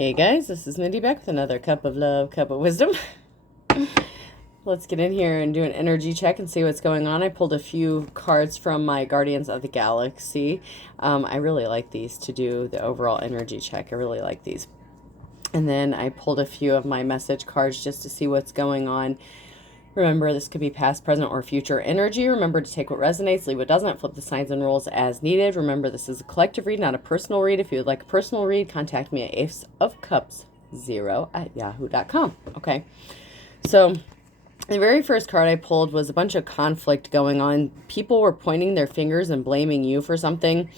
Hey guys, this is Mindy back with another cup of love, cup of wisdom. Let's get in here and do an energy check and see what's going on. I pulled a few cards from my Guardians of the Galaxy. I really like these to do the overall energy check. I really like these. And then I pulled a few of my message cards just to see what's going on. Remember, this could be past, present, or future energy. Remember to take what resonates, leave what doesn't, flip the signs and rules as needed. Remember, this is a collective read, not a personal read. If you would like a personal read, contact me at aceofcups0@yahoo.com. Okay, so the very first card I pulled was a bunch of conflict going on. People were pointing their fingers and blaming you for something,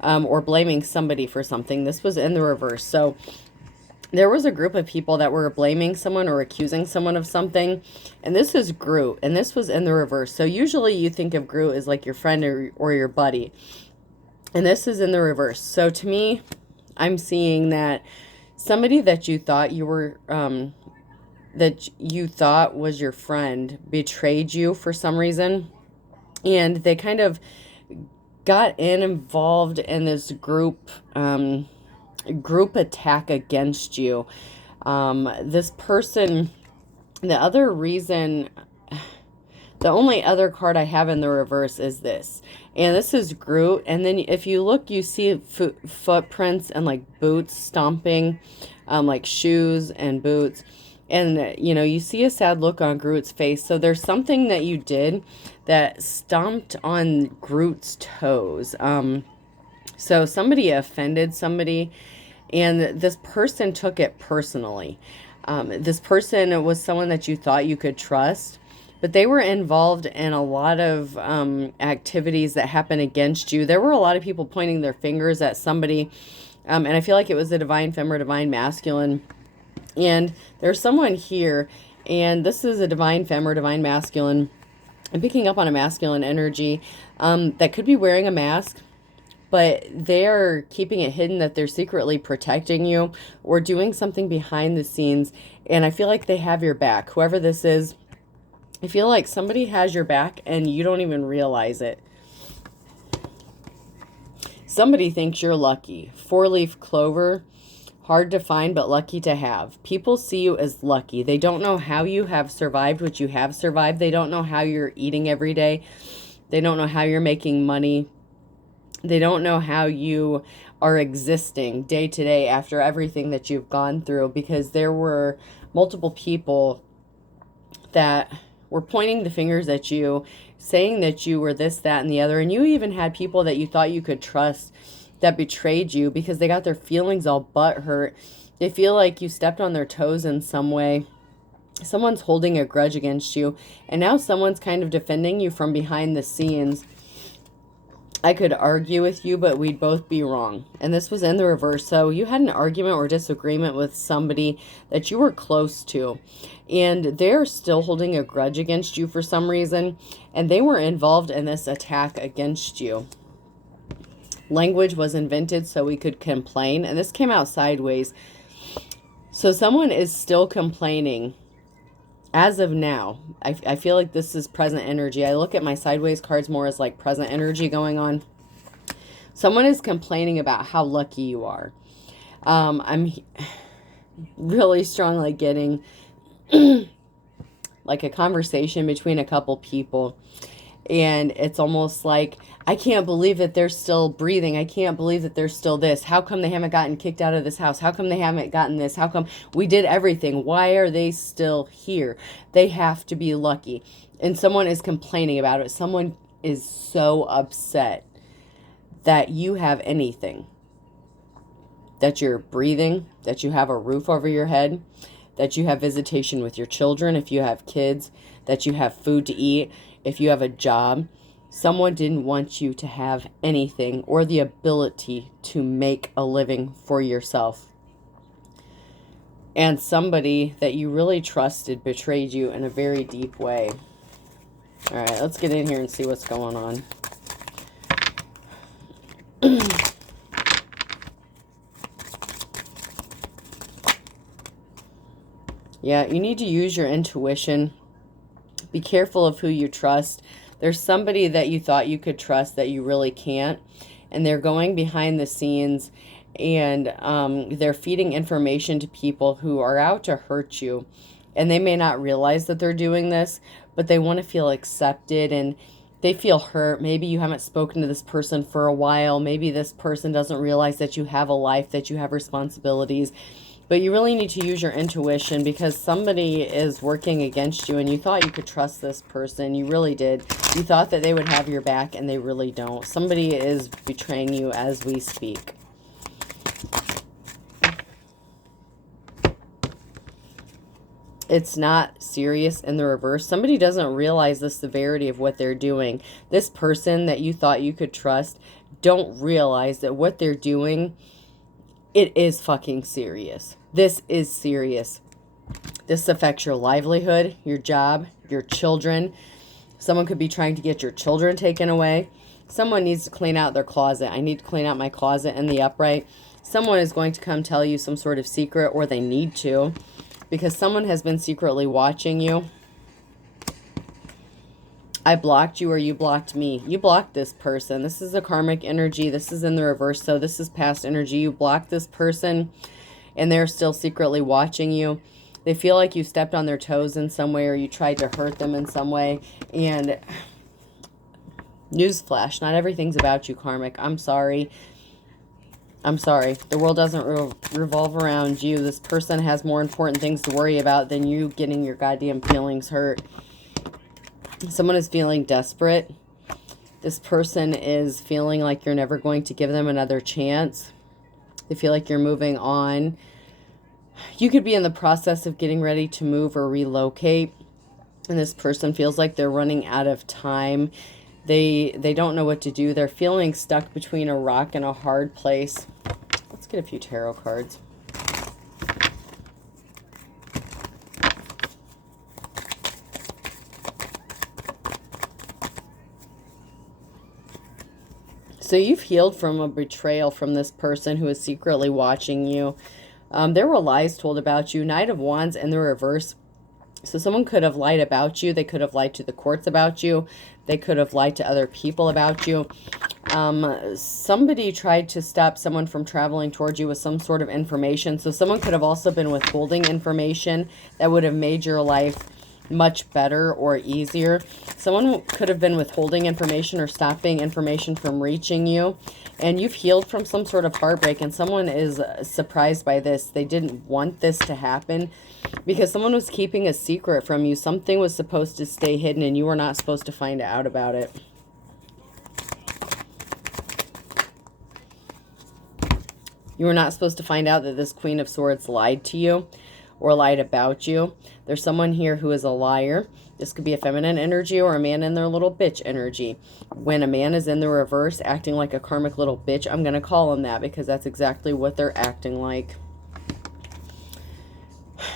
or blaming somebody for something. This was in the reverse. So there was a group of people that were blaming someone or accusing someone of something. And this is Groot. And this was in the reverse. So usually you think of Groot as like your friend or your buddy. And this is in the reverse. So to me, I'm seeing that somebody that you thought you were, that you thought was your friend betrayed you for some reason. And they kind of got involved in this group attack against you. This person, the only other card I have in the reverse is this. And this is Groot. And then if you look, you see footprints and like boots stomping, like shoes and boots. And, you know, you see a sad look on Groot's face. So there's something that you did that stomped on Groot's toes. So somebody offended somebody, and this person took it personally. This person was someone that you thought you could trust, but they were involved in a lot of activities that happened against you. There were a lot of people pointing their fingers at somebody, and I feel like it was a divine femme or divine masculine. And there's someone here, and this is a divine femme or divine masculine. I'm picking up on a masculine energy that could be wearing a mask, but they're keeping it hidden, that they're secretly protecting you or doing something behind the scenes. And I feel like they have your back. Whoever this is, I feel like somebody has your back and you don't even realize it. Somebody thinks you're lucky. 4-leaf clover, hard to find but lucky to have. People see you as lucky. They don't know how you have survived what you have survived. They don't know how you're eating every day. They don't know how you're making money. They don't know how you are existing day to day after everything that you've gone through, because there were multiple people that were pointing the fingers at you, saying that you were this, that, and the other. And you even had people that you thought you could trust that betrayed you because they got their feelings all butthurt. They feel like you stepped on their toes in some way. Someone's holding a grudge against you, and now someone's kind of defending you from behind the scenes. I could argue with you, but we'd both be wrong. And this was in the reverse. So you had an argument or disagreement with somebody that you were close to, and they're still holding a grudge against you for some reason, and they were involved in this attack against you. Language was invented so we could complain, and this came out sideways. So someone is still complaining as of now. I feel like this is present energy. I look at my sideways cards more as like present energy going on. Someone is complaining about how lucky you are. I'm really strongly getting like a conversation between a couple people. And it's almost like, I can't believe that they're still breathing. I can't believe that they're still this. How come they haven't gotten kicked out of this house? How come they haven't gotten this? How come we did everything? Why are they still here? They have to be lucky. And someone is complaining about it. Someone is so upset that you have anything. That you're breathing, that you have a roof over your head, that you have visitation with your children if you have kids, that you have food to eat, if you have a job. Someone didn't want you to have anything or the ability to make a living for yourself. And somebody that you really trusted betrayed you in a very deep way. All right, let's get in here and see what's going on. Yeah, you need to use your intuition. Be careful of who you trust. There's somebody that you thought you could trust that you really can't. And they're going behind the scenes and they're feeding information to people who are out to hurt you. And they may not realize that they're doing this, but they want to feel accepted, and they feel hurt. Maybe you haven't spoken to this person for a while. Maybe this person doesn't realize that you have a life, that you have responsibilities. But you really need to use your intuition, because somebody is working against you, and you thought you could trust this person. You really did. You thought that they would have your back, and they really don't. Somebody is betraying you as we speak. It's not serious in the reverse. Somebody doesn't realize the severity of what they're doing. This person that you thought you could trust don't realize that what they're doing, it is fucking serious. This is serious. This affects your livelihood, your job, your children. Someone could be trying to get your children taken away. Someone needs to clean out their closet. I need to clean out my closet in the upright. Someone is going to come tell you some sort of secret, or they need to, because someone has been secretly watching you. I blocked you, or you blocked me. You blocked this person. This is a karmic energy. This is in the reverse, so this is past energy. You blocked this person, and they're still secretly watching you. They feel like you stepped on their toes in some way, or you tried to hurt them in some way. And newsflash, not everything's about you, karmic. I'm sorry. I'm sorry. The world doesn't revolve around you. This person has more important things to worry about than you getting your goddamn feelings hurt. Someone is feeling desperate. This person is feeling like you're never going to give them another chance. They feel like you're moving on. You could be in the process of getting ready to move or relocate, and this person feels like they're running out of time. They don't know what to do. They're feeling stuck between a rock and a hard place. Let's get a few tarot cards. So you've healed from a betrayal from this person who is secretly watching you. There were lies told about you. Knight of Wands in the reverse. So someone could have lied about you. They could have lied to the courts about you. They could have lied to other people about you. Somebody tried to stop someone from traveling towards you with some sort of information. So someone could have also been withholding information that would have made your life much better or easier. Someone could have been withholding information or stopping information from reaching you. And you've healed from some sort of heartbreak, and someone is surprised by this. They didn't want this to happen because someone was keeping a secret from you. Something was supposed to stay hidden, and you were not supposed to find out about it. You were not supposed to find out that this Queen of Swords lied to you or lied about you. There's someone here who is a liar. This could be a feminine energy or a man in their little bitch energy. When a man is in the reverse acting like a karmic little bitch, I'm going to call him that because that's exactly what they're acting like.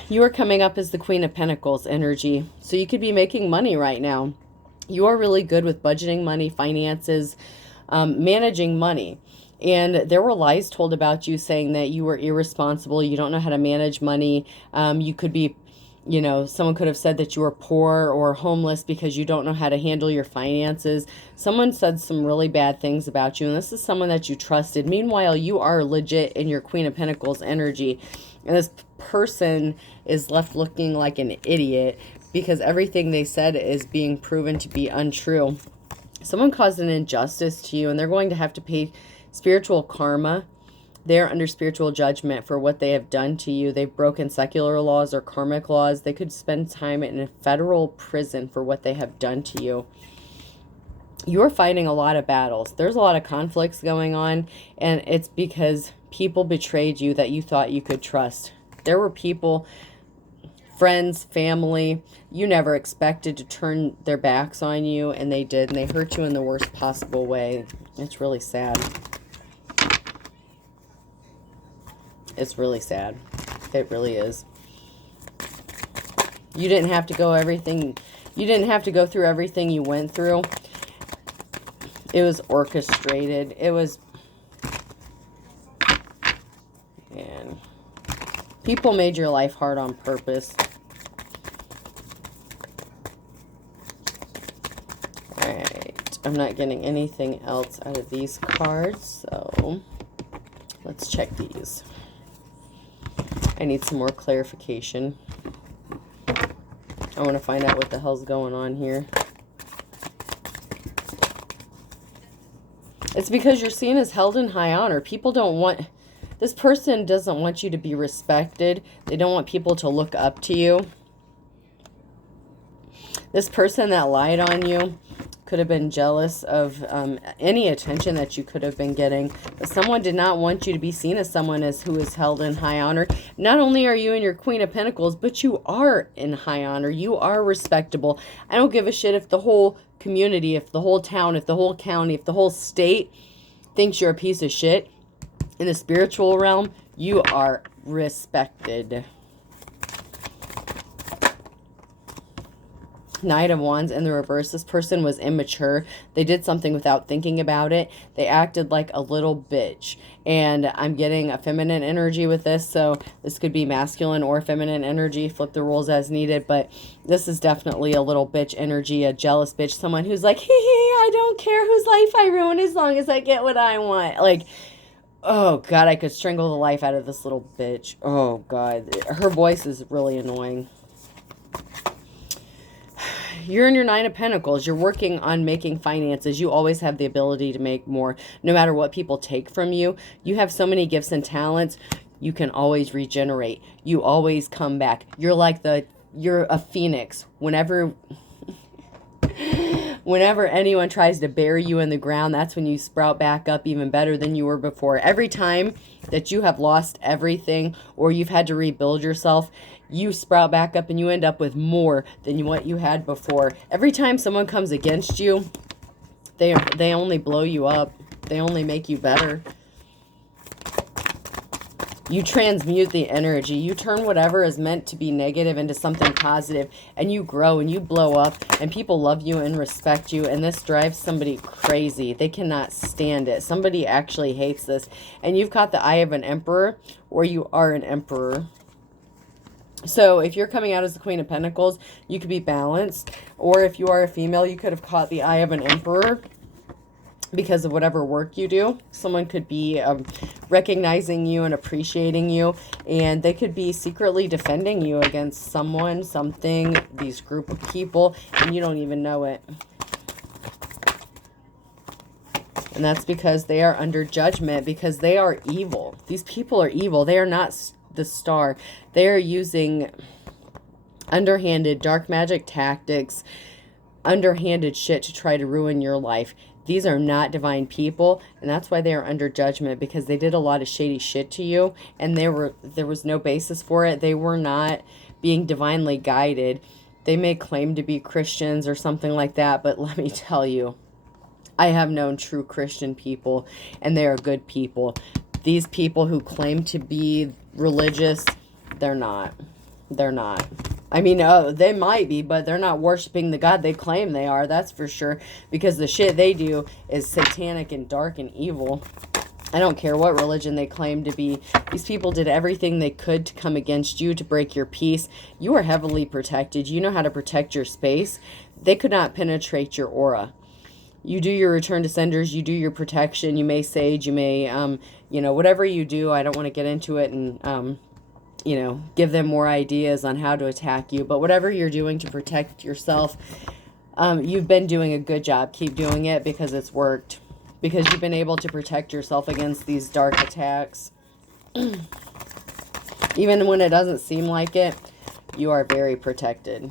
You are coming up as the Queen of Pentacles energy. So you could be making money right now. You are really good with budgeting money, finances, managing money. And there were lies told about you saying that you were irresponsible. You don't know how to manage money. You could be, you know, someone could have said that you were poor or homeless because you don't know how to handle your finances. Someone said some really bad things about you, and this is someone that you trusted. Meanwhile, you are legit in your Queen of Pentacles energy. And this person is left looking like an idiot because everything they said is being proven to be untrue. Someone caused an injustice to you, and they're going to have to pay spiritual karma. They're under spiritual judgment for what they have done to you. They've broken secular laws or karmic laws. They could spend time in a federal prison for what they have done to you. You're fighting a lot of battles. There's a lot of conflicts going on, and it's because people betrayed you that you thought you could trust. There were people, friends, family, you never expected to turn their backs on you, and they did, and they hurt you in the worst possible way. It's really sad. It's really sad. It really is. You didn't have to go through everything you went through. It was orchestrated. It was, and people made your life hard on purpose. Alright. I'm not getting anything else out of these cards, so Let's check these. I need some more clarification. I want to find out what the hell's going on here. It's because you're seen as held in high honor. People don't want... This person doesn't want you to be respected. They don't want people to look up to you. This person that lied on you could have been jealous of any attention that you could have been getting. But someone did not want you to be seen as someone who is held in high honor. Not only are you in your Queen of Pentacles, but you are in high honor. You are respectable. I don't give a shit if the whole community, if the whole town, if the whole county, if the whole state thinks you're a piece of shit. In the spiritual realm, you are respected. Knight of Wands in the reverse. This person was immature. They did something without thinking about it. They acted like a little bitch. And I'm getting a feminine energy with this. So this could be masculine or feminine energy. Flip the roles as needed. But this is definitely a little bitch energy. A jealous bitch. Someone who's like, hee hee, I don't care whose life I ruin as long as I get what I want. Like, oh God, I could strangle the life out of this little bitch. Oh God. Her voice is really annoying. You're in your Nine of Pentacles. You're working on making finances. You always have the ability to make more. No matter what people take from you, you have so many gifts and talents. You can always regenerate. You always come back. You're a phoenix. Whenever anyone tries to bury you in the ground, that's when you sprout back up even better than you were before. Every time that you have lost everything or you've had to rebuild yourself, you sprout back up and you end up with more than what you had before. Every time someone comes against you, they only blow you up. They only make you better. You transmute the energy. You turn whatever is meant to be negative into something positive, and you grow and you blow up, and people love you and respect you, and this drives somebody crazy. They cannot stand it. Somebody actually hates this, and you've caught the eye of an emperor, or you are an emperor. So if you're coming out as the Queen of Pentacles, you could be balanced. Or if you are a female, you could have caught the eye of an emperor because of whatever work you do. Someone could be recognizing you and appreciating you. And they could be secretly defending you against someone, something, these group of people. And you don't even know it. And that's because they are under judgment. Because they are evil. These people are evil. They are not the star. They are using underhanded dark magic tactics, underhanded shit to try to ruin your life. These are not divine people, and that's why they are under judgment, because they did a lot of shady shit to you, and there was no basis for it. They were not being divinely guided. They may claim to be Christians or something like that, but let me tell you, I have known true Christian people, and they are good people. These people who claim to be religious, they're not. They're not. I mean, they might be, but they're not worshiping the God they claim they are. That's for sure. Because the shit they do is satanic and dark and evil. I don't care what religion they claim to be. These people did everything they could to come against you, to break your peace. You are heavily protected. You know how to protect your space. They could not penetrate your aura. You do your return to senders, you do your protection, you may sage, you may, whatever you do. I don't want to get into it and, give them more ideas on how to attack you. But whatever you're doing to protect yourself, you've been doing a good job. Keep doing it because it's worked. Because you've been able to protect yourself against these dark attacks. Even when it doesn't seem like it, you are very protected.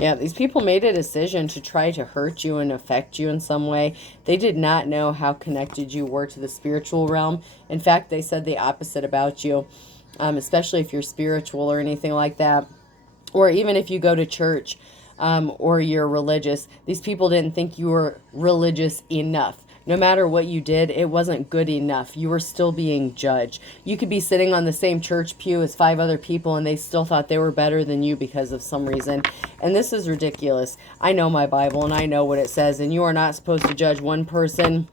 Yeah, these people made a decision to try to hurt you and affect you in some way. They did not know how connected you were to the spiritual realm. In fact, they said the opposite about you, especially if you're spiritual or anything like that. Or even if you go to church or you're religious. These people didn't think you were religious enough. No matter what you did, it wasn't good enough. You were still being judged. You could be sitting on the same church pew as 5 other people and they still thought they were better than you because of some reason. And this is ridiculous. I know my Bible and I know what it says, and you are not supposed to judge one person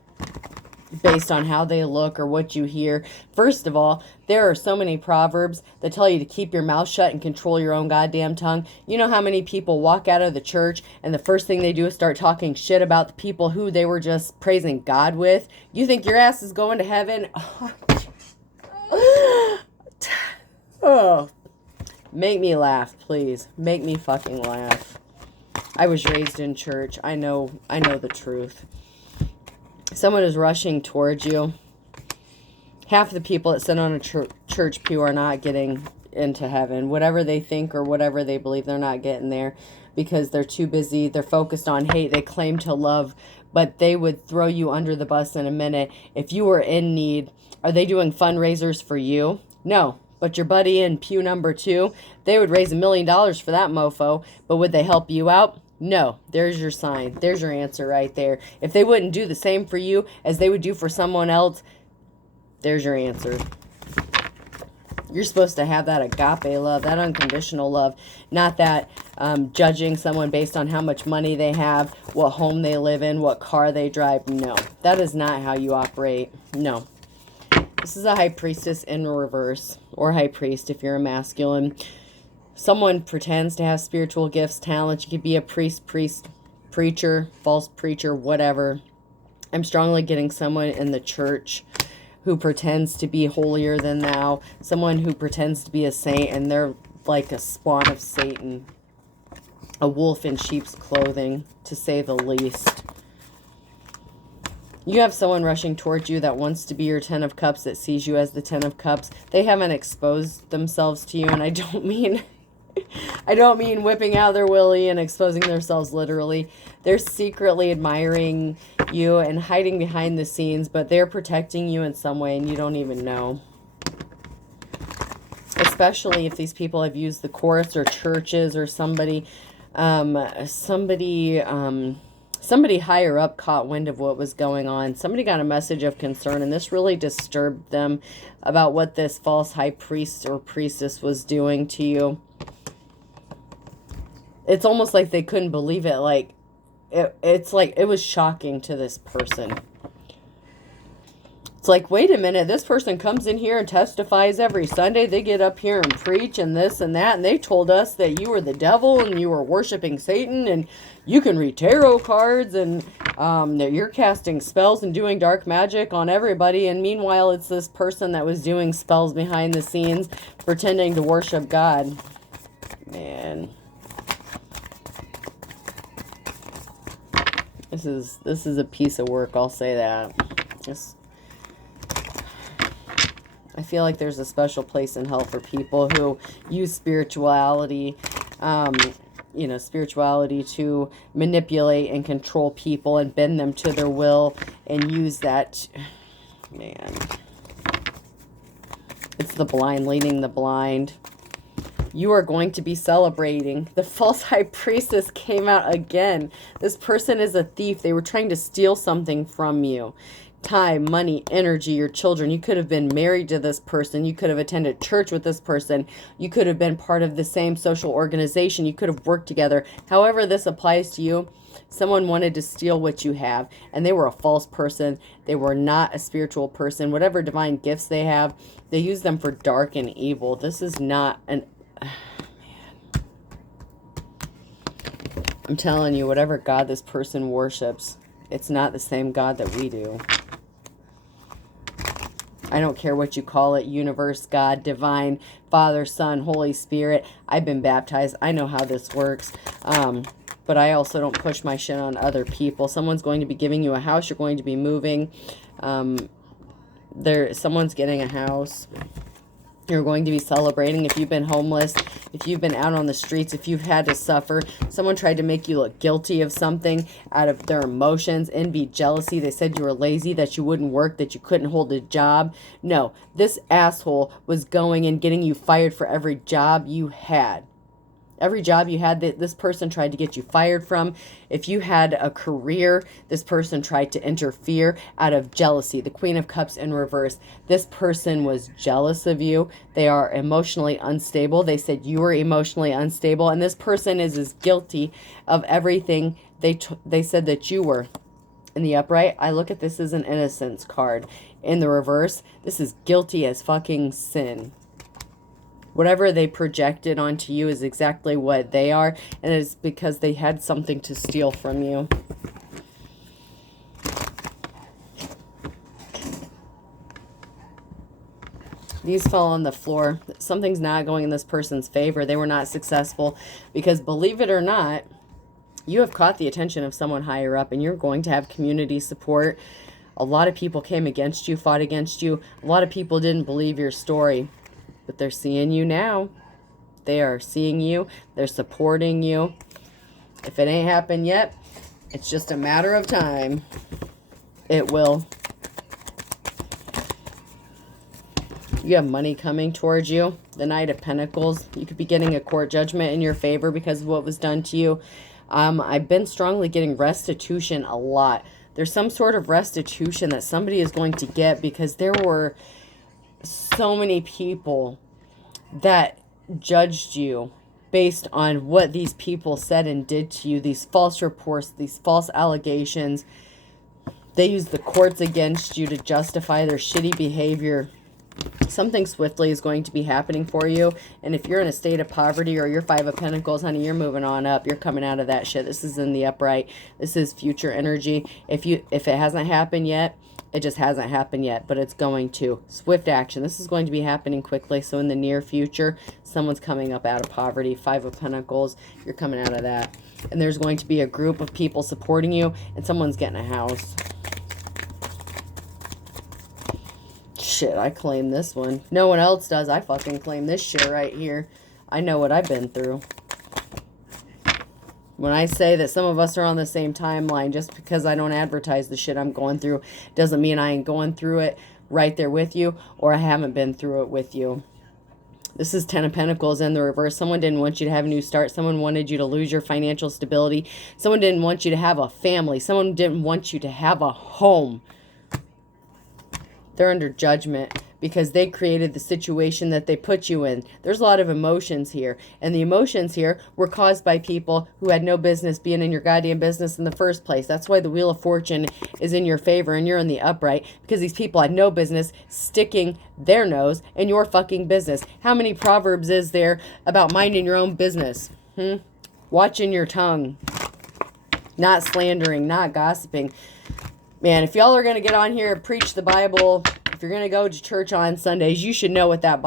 based on how they look or what you hear. First of all, there are so many proverbs that tell you to keep your mouth shut and control your own goddamn tongue. You know how many people walk out of the church and the first thing they do is start talking shit about the people who they were just praising God with? You think your ass is going to heaven? Oh, make me laugh, please. Make me fucking laugh. I was raised in church. I know the truth. Someone is rushing towards you. Half the people that sit on a church pew are not getting into heaven. Whatever they think or whatever they believe, they're not getting there because they're too busy. They're focused on hate. They claim to love, but they would throw you under the bus in a minute. If you were in need, are they doing fundraisers for you? No. But your buddy in pew number 2, they would raise $1 million for that mofo, but would they help you out? No. There's your sign. There's your answer right there. If they wouldn't do the same for you as they would do for someone else, there's your answer. You're supposed to have that agape love, that unconditional love, not that judging someone based on how much money they have, what home they live in, what car they drive. No, that is not how you operate. No. This is a high priestess in reverse, or high priest if you're a masculine. Someone pretends to have spiritual gifts, talents. You could be a priest, preacher, false preacher, whatever. I'm strongly getting someone in the church who pretends to be holier than thou. Someone who pretends to be a saint, and they're like a spawn of Satan. A wolf in sheep's clothing, to say the least. You have someone rushing towards you that wants to be your 10 of cups, that sees you as the 10 of cups. They haven't exposed themselves to you, and I don't mean whipping out their willy and exposing themselves literally. They're secretly admiring you and hiding behind the scenes, but they're protecting you in some way and you don't even know. Especially if these people have used the courts or churches or somebody higher up caught wind of what was going on. Somebody got a message of concern, and this really disturbed them about what this false high priest or priestess was doing to you. It's almost like they couldn't believe it. Like, it's like it was shocking to this person. It's like, wait a minute, this person comes in here and testifies every Sunday. They get up here and preach and this and that, and they told us that you were the devil and you were worshiping Satan and you can read tarot cards and that you're casting spells and doing dark magic on everybody. And meanwhile, it's this person that was doing spells behind the scenes, pretending to worship God. Man. This is a piece of work, I'll say that. I feel like there's a special place in hell for people who use spirituality, spirituality to manipulate and control people and bend them to their will and use that. Man. It's the blind leading the blind. You are going to be celebrating. The false high priestess came out again. This person is a thief. They were trying to steal something from you. Time, money, energy, your children. You could have been married to this person. You could have attended church with this person. You could have been part of the same social organization. You could have worked together. However this applies to you, someone wanted to steal what you have, and they were a false person. They were not a spiritual person. Whatever divine gifts they have, they use them for dark and evil. This is not an... Man. I'm telling you, whatever God this person worships, it's not the same God that we do. I don't care what you call it, universe, God, divine, Father, Son, Holy Spirit. I've been baptized. I know how this works. But I also don't push my shit on other people. Someone's going to be giving you a house. You're going to be moving. Someone's getting a house. You're going to be celebrating. If you've been homeless, if you've been out on the streets, if you've had to suffer, someone tried to make you look guilty of something out of their emotions, envy, jealousy. They said you were lazy, that you wouldn't work, that you couldn't hold a job. No, this asshole was going and getting you fired for every job you had. Every job you had, that this person tried to get you fired from. If you had a career, this person tried to interfere out of jealousy. The Queen of Cups in reverse. This person was jealous of you. They are emotionally unstable. They said you were emotionally unstable. And this person is as guilty of everything they said that you were. In the upright, I look at this as an innocence card. In the reverse, this is guilty as fucking sin. Whatever they projected onto you is exactly what they are, and it's because they had something to steal from you. These fell on the floor. Something's not going in this person's favor. They were not successful because, believe it or not, you have caught the attention of someone higher up, and you're going to have community support. A lot of people came against you, fought against you. A lot of people didn't believe your story, but they're seeing you now. They are seeing you. They're supporting you. If it ain't happened yet, it's just a matter of time. It will. You have money coming towards you. The Knight of Pentacles. You could be getting a court judgment in your favor because of what was done to you. I've been strongly getting restitution a lot. There's some sort of restitution that somebody is going to get because there were so many people that judged you based on what these people said and did to you. These false reports, these false allegations. They used the courts against you to justify their shitty behavior. Something swiftly is going to be happening for you. And if you're in a state of poverty or you're Five of Pentacles, honey, you're moving on up. You're coming out of that shit. This is in the upright. This is future energy. If it hasn't happened yet, it just hasn't happened yet, but it's going to. Swift action. This is going to be happening quickly. So in the near future, someone's coming up out of poverty. Five of Pentacles, you're coming out of that. And there's going to be a group of people supporting you, and someone's getting a house. Shit, I claim this one. No one else does. I fucking claim this shit right here. I know what I've been through. When I say that some of us are on the same timeline, just because I don't advertise the shit I'm going through, doesn't mean I ain't going through it right there with you, or I haven't been through it with you. This is Ten of Pentacles in the reverse. Someone didn't want you to have a new start. Someone wanted you to lose your financial stability. Someone didn't want you to have a family. Someone didn't want you to have a home. They're under judgment because they created the situation that they put you in. There's a lot of emotions here. And the emotions here were caused by people who had no business being in your goddamn business in the first place. That's why the Wheel of Fortune is in your favor and you're in the upright. Because these people had no business sticking their nose in your fucking business. How many proverbs is there about minding your own business? Watching your tongue. Not slandering, not gossiping. Man, if y'all are going to get on here and preach the Bible, if you're going to go to church on Sundays, you should know what that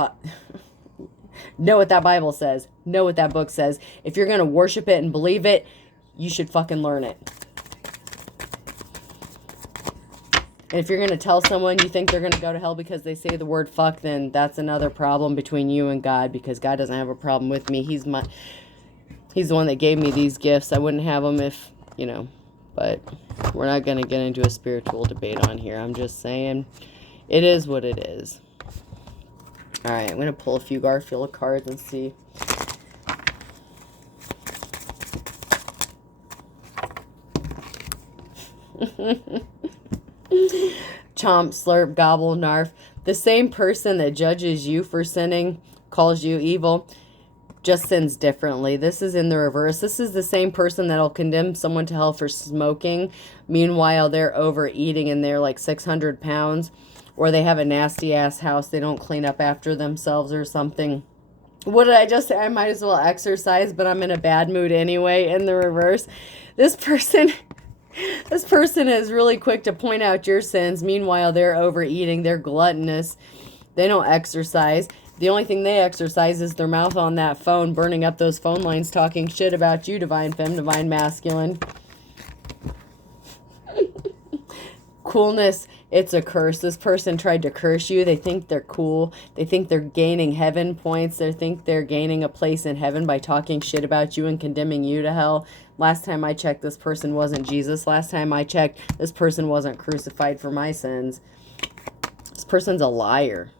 know what that Bible says. Know what that book says. If you're going to worship it and believe it, you should fucking learn it. And if you're going to tell someone you think they're going to go to hell because they say the word fuck, then that's another problem between you and God, because God doesn't have a problem with me. He's the one that gave me these gifts. I wouldn't have them if, you know. But we're not going to get into a spiritual debate on here. I'm just saying it is what it is. All right, I'm going to pull a few Garfield cards and see. Chomp, slurp, gobble, narf. The same person that judges you for sinning, calls you evil, just sins differently. This is in the reverse. This is the same person that'll condemn someone to hell for smoking. Meanwhile, they're overeating and they're like 600 pounds. Or they have a nasty ass house. They don't clean up after themselves or something. What did I just say? I might as well exercise, but I'm in a bad mood anyway. In the reverse. This person is really quick to point out your sins. Meanwhile, they're overeating. They're gluttonous. They don't exercise. The only thing they exercise is their mouth on that phone, burning up those phone lines, talking shit about you, Divine Femme, Divine Masculine. Coolness, it's a curse. This person tried to curse you. They think they're cool. They think they're gaining heaven points. They think they're gaining a place in heaven by talking shit about you and condemning you to hell. Last time I checked, this person wasn't Jesus. Last time I checked, this person wasn't crucified for my sins. This person's a liar.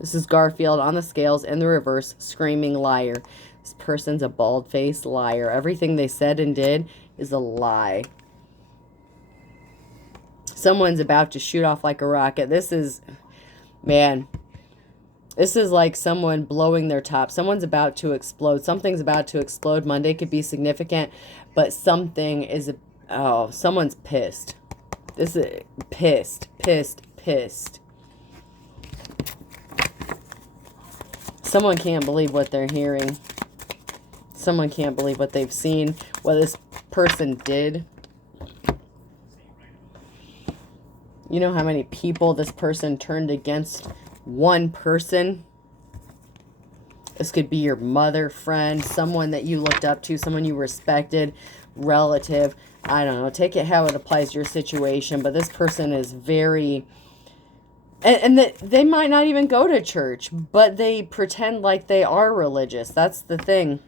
This is Garfield on the scales in the reverse, screaming liar. This person's a bald-faced liar. Everything they said and did is a lie. Someone's about to shoot off like a rocket. This is, man, this is like someone blowing their top. Someone's about to explode. Something's about to explode. Monday could be significant, but something is Oh, someone's pissed. This is pissed. Someone can't believe what they're hearing. Someone can't believe what they've seen, what this person did. You know how many people this person turned against one person? This could be your mother, friend, someone that you looked up to, someone you respected, relative. I don't know. Take it how it applies to your situation. But this person is very... And they might not even go to church, but they pretend like they are religious. That's the thing.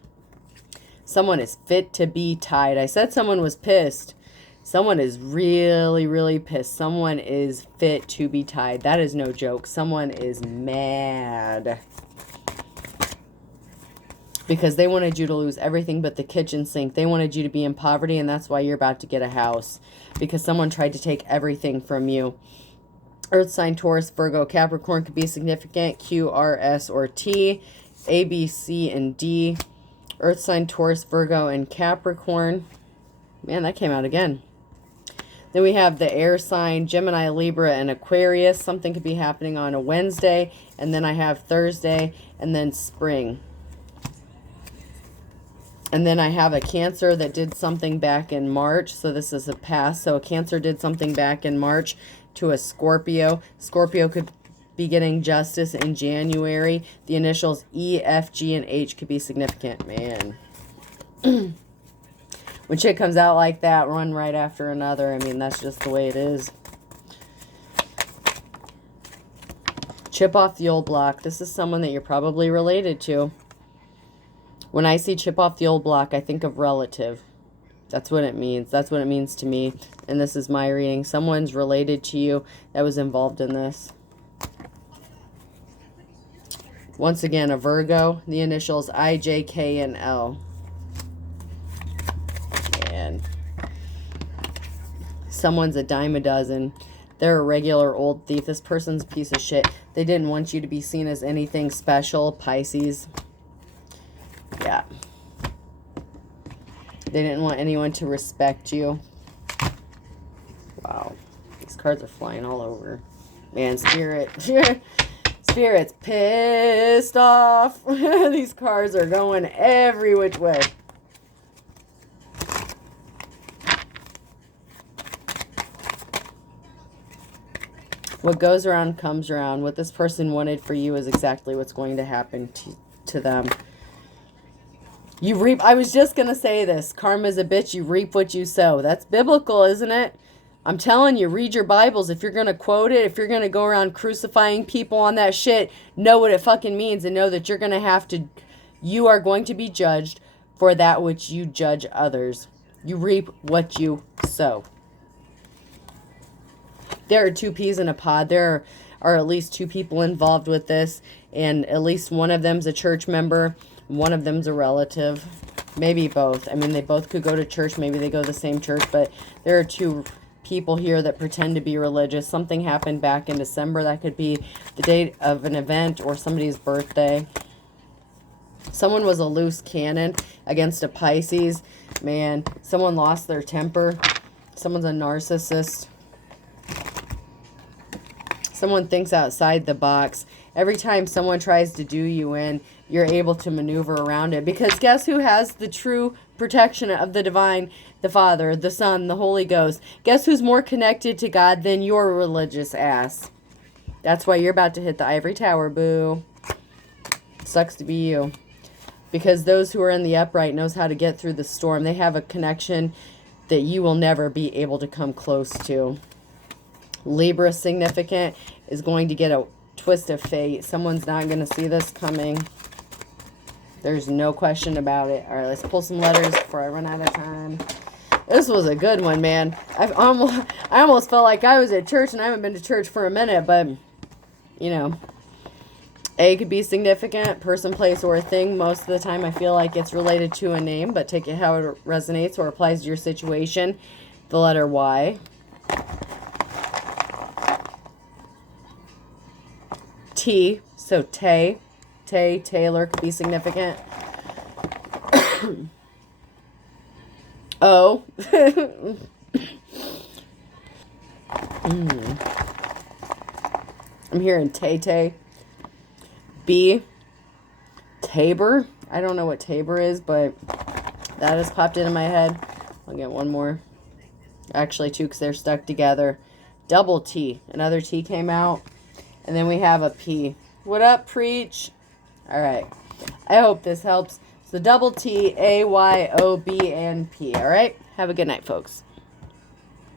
Someone is fit to be tied. I said someone was pissed. Someone is really, really pissed. Someone is fit to be tied. That is no joke. Someone is mad. Because they wanted you to lose everything but the kitchen sink. They wanted you to be in poverty, and that's why you're about to get a house. Because someone tried to take everything from you. Earth sign, Taurus, Virgo, Capricorn could be significant. Q, R, S, or T. A, B, C, and D. Earth sign, Taurus, Virgo, and Capricorn. Man, that came out again. Then we have the air sign, Gemini, Libra, and Aquarius. Something could be happening on a Wednesday. And then I have Thursday, and then spring. And then I have a Cancer that did something back in March. So this is a past. So a Cancer did something back in March to a Scorpio. Scorpio could be getting justice in January. The initials E, F, G, and H could be significant. Man. When shit comes out like that, one right after another. I mean, that's just the way it is. Chip off the old block. This is someone that you're probably related to. When I see chip off the old block, I think of relative. That's what it means. That's what it means to me. And this is my reading. Someone's related to you that was involved in this. Once again, a Virgo. The initials I, J, K, and L. And someone's a dime a dozen. They're a regular old thief. This person's a piece of shit. They didn't want you to be seen as anything special. Pisces. Yeah. They didn't want anyone to respect you. Wow. These cards are flying all over. Man, Spirit. Spirit's pissed off. These cards are going every which way. What goes around comes around. What this person wanted for you is exactly what's going to happen to them. You reap, I was just going to say this. Karma's a bitch. You reap what you sow. That's biblical, isn't it? I'm telling you, read your Bibles. If you're going to quote it, if you're going to go around crucifying people on that shit, know what it fucking means and know that you're going to have to, you are going to be judged for that which you judge others. You reap what you sow. There are two peas in a pod. There are at least two people involved with this, and at least one of them's a church member. One of them's a relative. Maybe both. I mean, they both could go to church. Maybe they go to the same church. But there are two people here that pretend to be religious. Something happened back in December. That could be the date of an event or somebody's birthday. Someone was a loose cannon against a Pisces. Man, someone lost their temper. Someone's a narcissist. Someone thinks outside the box. Every time someone tries to do you in, you're able to maneuver around it. Because guess who has the true protection of the divine? The Father, the Son, the Holy Ghost. Guess who's more connected to God than your religious ass? That's why you're about to hit the ivory tower, boo. Sucks to be you. Because those who are in the upright knows how to get through the storm. They have a connection that you will never be able to come close to. Libra significant is going to get a twist of fate. Someone's not going to see this coming. There's no question about it. All right, let's pull some letters before I run out of time. This was a good one, man. I almost felt like I was at church, and I haven't been to church for a minute, but, you know. A could be significant, person, place, or a thing. Most of the time, I feel like it's related to a name, but take it how it resonates or applies to your situation. The letter Y. T, so Taylor could be significant. O. I'm hearing Tay-Tay. B. Tabor. I don't know what Tabor is, but that has popped into my head. I'll get one more. Actually, two, because they're stuck together. Double T. Another T came out. And then we have a P. What up, Preach? All right. I hope this helps. So double T, A, Y, O, B, and P. All right? Have a good night, folks.